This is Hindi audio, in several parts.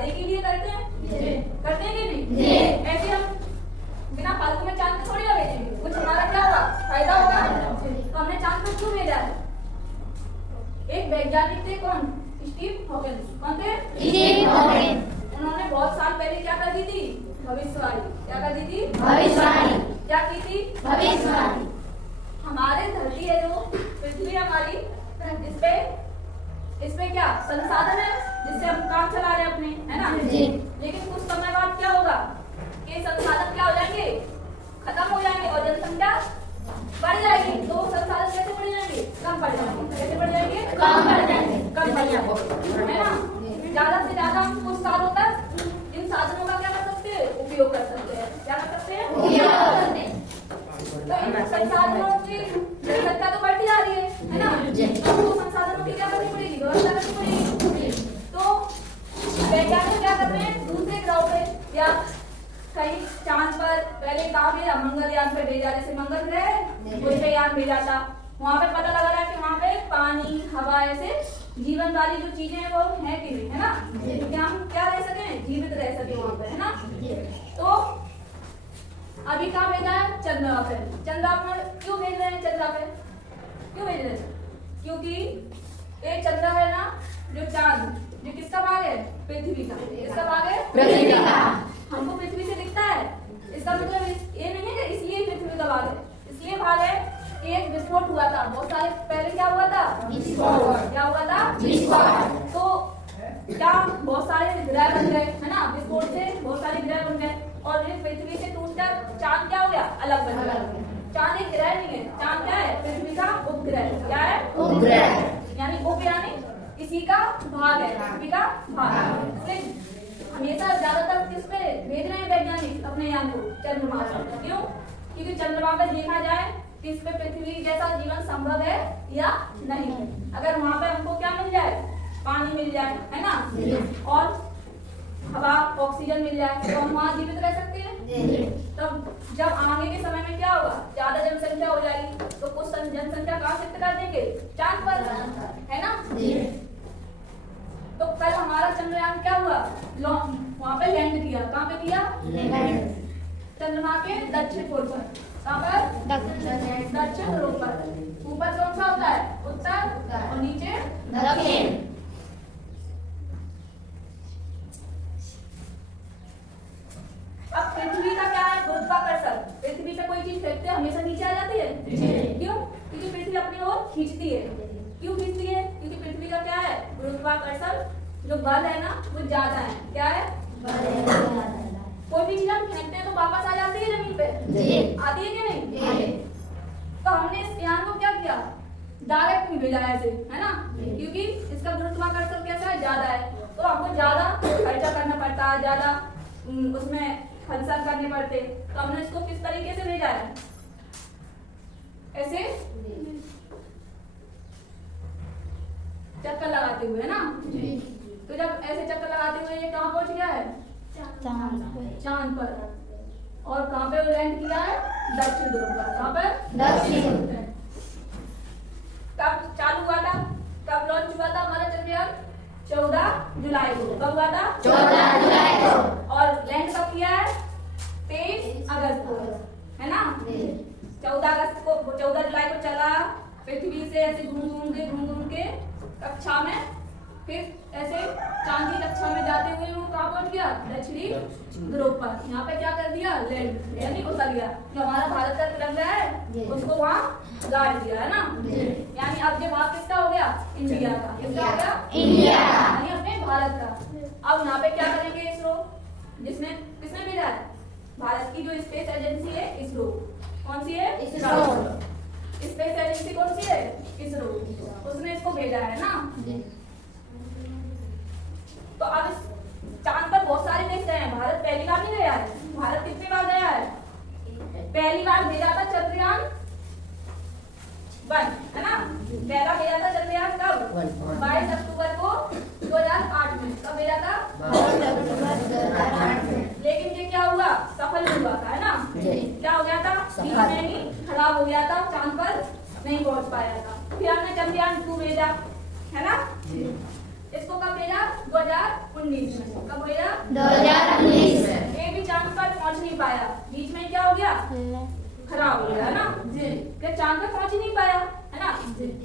फायदे के लिए करते हैं, करते हैं कि नहीं? ऐसे हम बिना फालतू में चांद पे थोड़ी ना भेजेंगे, कुछ हमारा क्या होगा, फायदा होगा। तो हमने चांद पे क्यों भेजा है? एक वैज्ञानिक थे, कौन? Steve Hawkins. कौन थे? Steve Hawkins. उन्होंने बहुत साल पहले क्या कर दी थी? भविष्यवाणी। क्या कर दी थी? भविष्यवाणी। क्या की थी? भविष्यवाणी। हमारे धरती है जो पृथ्वी हमारी, इसपे क्या संसाधन है जिससे हम काम चला रहे हैं अपने, है ना? लेकिन कुछ समय बाद क्या होगा कि संसाधन क्या हो जाएंगे, खत्म हो जाएंगे और जनसंख्या बढ़ जाएगी। तो संसाधन कैसे बढ़ जाएंगे? कम बढ़ जाएंगे। कैसे बढ़ जाएंगे? कम बढ़ जाएंगे। कम बढ़ जाएंगे, है ना? ज्यादा से ज्यादा हम कुछ सालों तक इन साधनों का क्या कर सकते हैं? उपयोग कर सकते हैं। क्या कर सकते हैं? उपयोग कर सकते हैं। तो इन संसाधनों की जनसंख्या तो बढ़ती जा रही है ना? तो संसाधनों की क्या करनी पड़ेगी? व्यवस्था करनी पड़ेगी। तो वैज्ञानिक क्या कर रहे हैं? दूसरे ग्रहों पे या कहीं चांद पर, पहले कहाँ भेजा? मंगलयान पे भेजा। जैसे मंगल ग्रह उस पे यान भेजा था, वहाँ पे पता लगा रहा है कि वहाँ पे पानी, हवा, ऐसे जीवन वाली जो चीजें हैं वो है कि नहीं, है ना? क्योंकि हम क्या रह सके, जीवित रह सके वहाँ पे, है ना? तो अभी कहाँ भेजा है? चंद्रमा पे। चंद्रमा पर क्यों भेज रहे हैं? चंद्रमा पे क्यों भेज रहे हैं? क्योंकि ये चंद्र है ना, जो चांद, जो किसका भाग है? पृथ्वी का। किसका भाग है? पृथ्वी का। हमको पृथ्वी से दिखता है, इसका मतलब ये नहीं है कि इसलिए पृथ्वी का भाग है। इसलिए भाग है कि एक विस्फोट हुआ था बहुत सारे पहले। क्या हुआ था? विस्फोट। क्या हुआ था? विस्फोट। तो क्या बहुत सारे ग्रह बन गए, है ना? विस्फोट से बहुत सारे ग्रह बन गए और ये पृथ्वी से टूटकर चांद क्या हो गया? अलग बन गया। चांद एक ग्रह नहीं है, चांद क्या है? पृथ्वी का उपग्रह। क्या है? उपग्रह। यानी उप यानी इसी का भाग है, पृथ्वी का भाग। इसलिए हमेशा ज्यादातर किस पे भेज रहे हैं वैज्ञानिक अपने यान को? चंद्रमा पर। क्यों? क्योंकि चंद्रमा पर देखा जाए कि इस पे पृथ्वी जैसा जीवन संभव है या नहीं। अगर वहाँ पे हमको क्या मिल जाए? पानी मिल जाए, है ना? और हवा, ऑक्सीजन मिल जाए तो हम वहाँ जीवित रह सकते हैं। तब जब आगे के समय में क्या होगा? ज्यादा जनसंख्या हो जाएगी तो कुछ जनसंख्या कहाँ शिफ्ट कर देंगे? चांद पर, है ना? तो कल हमारा चंद्रयान क्या हुआ? वहाँ पे लैंड किया। कहाँ पे किया? चंद्रमा के दक्षिण पोल पर। कहाँ पर? दक्षिण ध्रुव पर। ऊपर कौन सा होता है? उत्तर, और नीचे दक्षिण। अब पृथ्वी का क्या है? गुरुत्वाकर्षण। पृथ्वी पे कोई चीज फेंकते हैं हमेशा नीचे आ जाती है। क्यों? क्योंकि पृथ्वी अपनी ओर खींचती है। क्यों खींचती है? क्योंकि पृथ्वी का क्या है? गुरुत्वाकर्षण जो बल है ना वो ज्यादा है। क्या है? कोई भी चीज हम फेंकते हैं तो वापस आ जाती है जमीन पे, आती है कि नहीं? तो हमने इस यान को क्या किया? डायरेक्ट नहीं भेजा ऐसे, है ना? क्योंकि इसका गुरुत्वाकर्षण कैसा है? ज्यादा है। तो हमको ज्यादा खर्चा करना पड़ता है, ज्यादा उसमें खर्चा करने पड़ते। तो हमने इसको किस तरीके से भेजा है? ऐसे चक्कर लगाते हुए, है ना? तो जब ऐसे चक्कर लगाते हुए ये कहाँ पहुंच गया है? चांद पर। और कहाँ पे लैंड किया है? दक्षिण ध्रुव पर। कहाँ पर? दक्षिण। कब चालू हुआ था? कब लॉन्च हुआ था हमारा चंद्रयान? 14 जुलाई को। कब हुआ था? 14 जुलाई को। और लैंड कब किया है? 23 अगस्त को, है ना? 14 जुलाई को चला, पृथ्वी से ऐसे घूम के कक्षा में, फिर ऐसे चांद की कक्षा में जाते हुए वो कहाँ पहुंच गया? दक्षिणी ध्रुव पर। यहाँ पे क्या कर दिया? लैंड, यानी उतर गया। जो हमारा भारत का तिरंगा है उसको वहाँ गाड़ दिया, है ना? यानी अब ये भाग किसका हो गया? इंडिया का। किसका हो गया? इंडिया, यानी अपने भारत का। अब यहाँ पे क्या करेंगे? इसरो, जिसने किसने भेजा है? भारत की जो स्पेस एजेंसी है इसरो। कौन सी है? इसरो। स्पेस एजेंसी कौन सी है? इसरो। उसने इसको भेजा है ना। तो अब इस चांद पर बहुत सारे देश गए हैं, भारत पहली बार नहीं गया है। भारत कितनी बार गया है? पहली बार भेजा था चंद्रयान 1, है ना? पहला भेजा था चंद्रयान कब? 22 अक्टूबर को 2008 में। कब भेजा था? 22 अक्टूबर। लेकिन ये क्या हुआ? सफल नहीं हुआ था, है ना? क्या हो गया था? इसमें ही खराब हो गया था, चांद पर नहीं पहुंच पाया था। फिर हमने चंद्रयान 2 भेजा, है ना? इसको कब भेजा? 2019 2019 में। कब हुआ? 2019 में। ये भी चांद पर पहुंच नहीं पाया, बीच में क्या हो गया? खराब हो गया, है ना जी। कि चांद पर पहुंच ही नहीं पाया, है ना।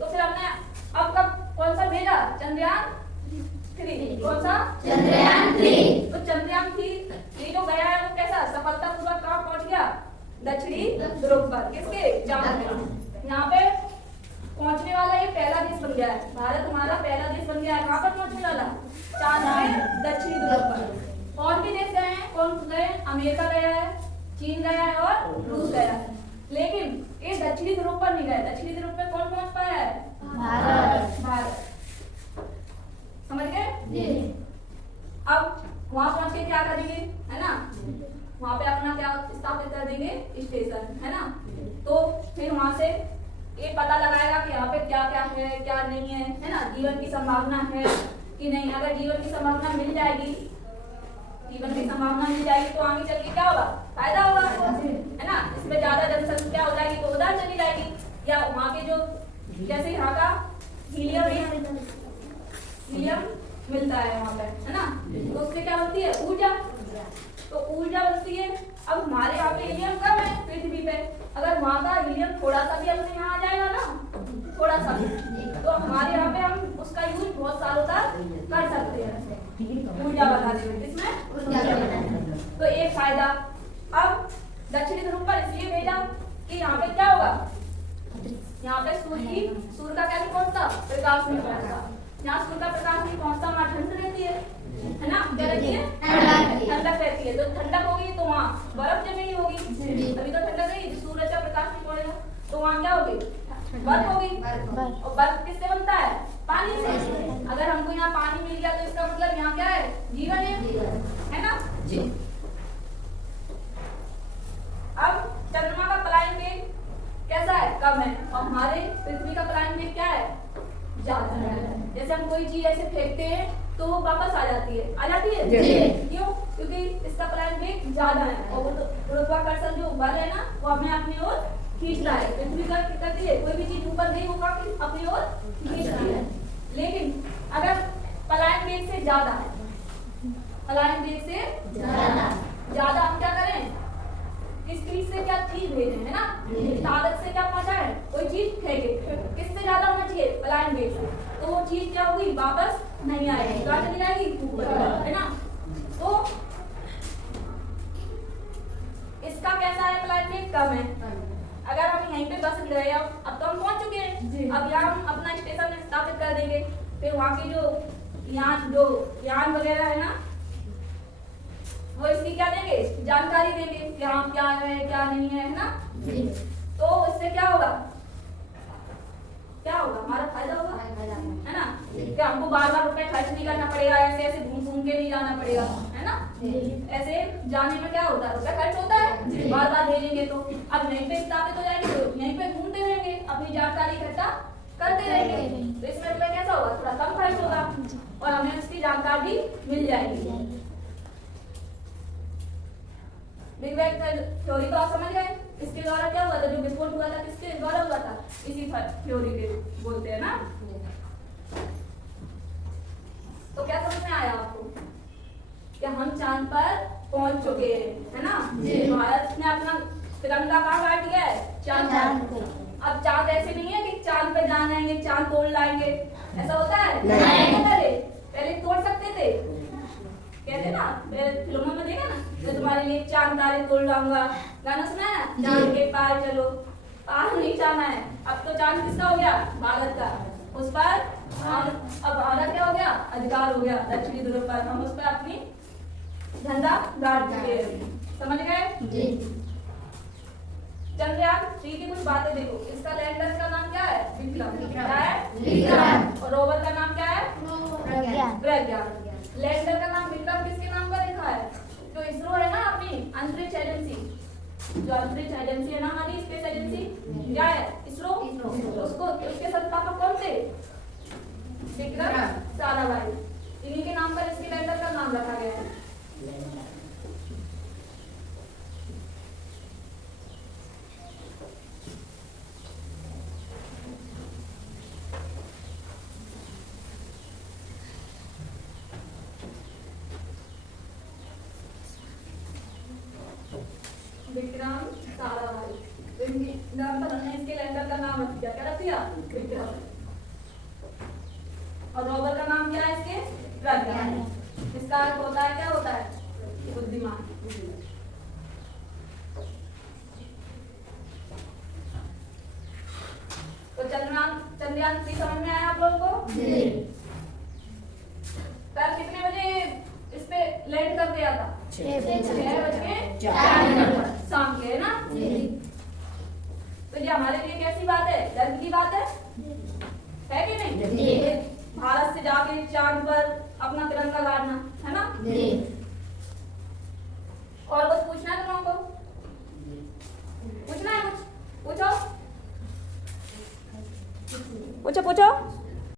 तो फिर हमने अब कब कौन सा भेजा? चंद्रयान 3। कौन सा? चंद्रयान 3। तो चंद्रयान 3 जो गया है वो कैसा सफलतापूर्वक कहाँ पहुंच गया? दक्षिणी ध्रुव पर। किसके? चांद पे। यहाँ पे पहुंचने वाला ये पहला देश बन गया है, भारत हमारा पहला देश बन गया है। कहाँ पर पहुंचने वाला? चांद पे, दक्षिणी ध्रुव पर। और भी देश गए हैं, कौन गए? अमेरिका गया है, चीन गया है और रूस गया है। लेकिन ये दक्षिणी ध्रुव पर नहीं गए। दक्षिणी ध्रुव पे कौन पहुंच पाया है? भारत। समझ गए? अब वहां पहुंच के क्या करेंगे, है ना, वहां पे अपना क्या स्थापित कर देंगे? स्टेशन, है ना। तो फिर वहां से ये पता लगाएगा कि यहाँ पे क्या क्या है, क्या नहीं है ना। जीवन की संभावना है कि नहीं। अगर जीवन की संभावना मिल जाएगी, जीवन की संभावना मिल जाएगी तो आगे चल के क्या होगा? फायदा होगा, है ना। इसमें ज्यादा जनसंख्या हो जाएगी तो उधर चली जाएगी, या वहाँ के जो जैसे यहाँ का हीलियम मिलता है वहाँ पे, है ना। तो उससे क्या बनती है? ऊर्जा। तो ऊर्जा बनती है। अब हमारे यहाँ पे हीलियम कम है पृथ्वी पे, अगर वहाँ का हीलियम थोड़ा सा भी अपने यहाँ आ जाएगा ना, थोड़ा सा भी, तो हमारे यहाँ पे हम उसका यूज बहुत सालों तक कर सकते हैं ऊर्जा बनाने में। इसमें तो एक फायदा। अब दक्षिणी ध्रुव पर इसलिए भेजा कि यहाँ पे क्या होगा? यहाँ पे सूर्य का क्या नहीं पहुंचता? प्रकाश नहीं पहुंचता। यहाँ सूर्य का प्रकाश नहीं पहुंचता, वहाँ ठंड रहती है ना। क्या रहती है? ठंडक रहती है। तो ठंडक होगी तो वहाँ बर्फ जमी होगी। अभी तो ठंडक नहीं, सूरज का प्रकाश नहीं पड़ेगा तो वहाँ क्या होगी? बर्फ होगी। और बर्फ किससे बनता है? पानी से। अगर हमको यहाँ पानी मिल गया तो इसका मतलब यहाँ क्या है? जीवन है ना जी। अब चंद्रमा का पलायन वेग कैसा है? कम है। और हमारे पृथ्वी का पलायन वेग क्या है? ज्यादा है। जैसे हम कोई चीज ऐसे फेंकते हैं तो वो वापस आ जाती है, क्यों? क्योंकि इसका पलायन वेग ज्यादा है और वो गुरुत्वाकर्षण जो बल है ना वो हमें अपनी ओर खींचता है। पृथ्वी का क्या करती है? कोई भी चीज ऊपर गई वो अपनी ओर खींचती है। लेकिन अगर पलायन वेग से ज्यादा है, पलायन वेग से ज्यादा हम क्या करें? स्पीड से क्या चीज भेजे, है ना, ताकत से क्या पहुंचाए? कोई चीज फेंके, किससे ज्यादा होना चाहिए? पलायन वेग से। तो वो चीज क्या होगी? वापस नहीं आएगी, कहाँ चली जाएगी? ऊपर, है ना। तो इसका कैसा है? पलायन वेग कम है। अगर हम यहीं पे बस गए, अब तो हम पहुंच चुके हैं, अब यहाँ हम अपना स्टेशन स्थापित कर देंगे। फिर वहाँ की जो यान वगैरह है ना वो इसकी क्या देंगे? जानकारी देंगे कि यहाँ क्या है क्या नहीं है ना। तो इससे क्या होगा? हमारा फायदा होगा, है ना। क्या हमको बार रुपए खर्च नहीं करना पड़ेगा, ऐसे ऐसे घूम के नहीं जाना पड़ेगा, है ना। ऐसे जाने में क्या होता है? रुपए खर्च होता है, बार भेजेंगे तो। अब यहीं पे स्थापित हो जाएंगे तो यहीं पे घूमते रहेंगे, अपनी जानकारी इकट्ठा करते रहेंगे, तो इसमें रुपए कैसा होगा? थोड़ा कम खर्च होगा और हमें उसकी जानकारी मिल जाएगी। बिग बैंग थ्योरी तो आप समझ गए। इसके द्वारा क्या हुआ था? जो विस्फोट हुआ था किसके द्वारा हुआ था? इसी थ्योरी के बोलते हैं ना। तो क्या समझ में आया आपको कि हम चांद पर पहुंच चुके हैं, है ना। भारत ने अपना तिरंगा कहाँ गाड़ दिया है? चांद को। अब चांद ऐसे नहीं है कि चांद पे जाना है, चांद तोड़ लाएंगे, ऐसा होता है? पहले तोड़ सकते थे, कहते ना, फिल्मों में देखा ना, तो तुम्हारे लिए चांद तारे तोड़ लाऊंगा, गाना सुना है ना, चांद के पार चलो। पार नहीं जाना है। अब तो चांद किसका हो गया? भारत का। उस पर अब हमारा क्या हो गया? अधिकार हो गया दक्षिणी ध्रुव पर। हम उस पर अपनी झंडा गाड़ चुके हैं। समझ गए? चंद्रयान 3 की कुछ बातें देखो। इसका लैंडर का नाम क्या है? विक्रम। क्या है? और रोवर का नाम क्या है? प्रज्ञान। लैंडर का नाम विक्रम किसके नाम पर लिखा है? जो इसरो है ना, अपनी अंतरिक्ष एजेंसी, जो अंतरिक्ष एजेंसी है ना हमारी, स्पेस एजेंसी, क्या है? इसरो। उसको उसके संस्थापक कौन थे? विक्रम साराभाई। इन्हीं के नाम पर इसके लैंडर का नाम रखा गया है। विक्रम साराभाई। तो इनकी नाम पर हमने इसके लैंडर का नाम रख दिया, क्या रख दिया? विक्रम। और रोवर का नाम क्या है इसके? प्रज्ञान। इसका अर्थ होता है, क्या होता है? बुद्धिमान। तो चंद्रयान 3 समझ में आया आप लोगों को? कल कितने बजे इस पे लैंड कर दिया था? 6:04 शाम के, है ना? तो ये हमारे लिए कैसी बात है? गर्व की बात है कि नहीं? भारत से जाके चांद पर अपना तिरंगा गाड़ना, है ना? और कुछ पूछना है तुम लोगों को? पूछना है कुछ? पूछो पूछो पूछो।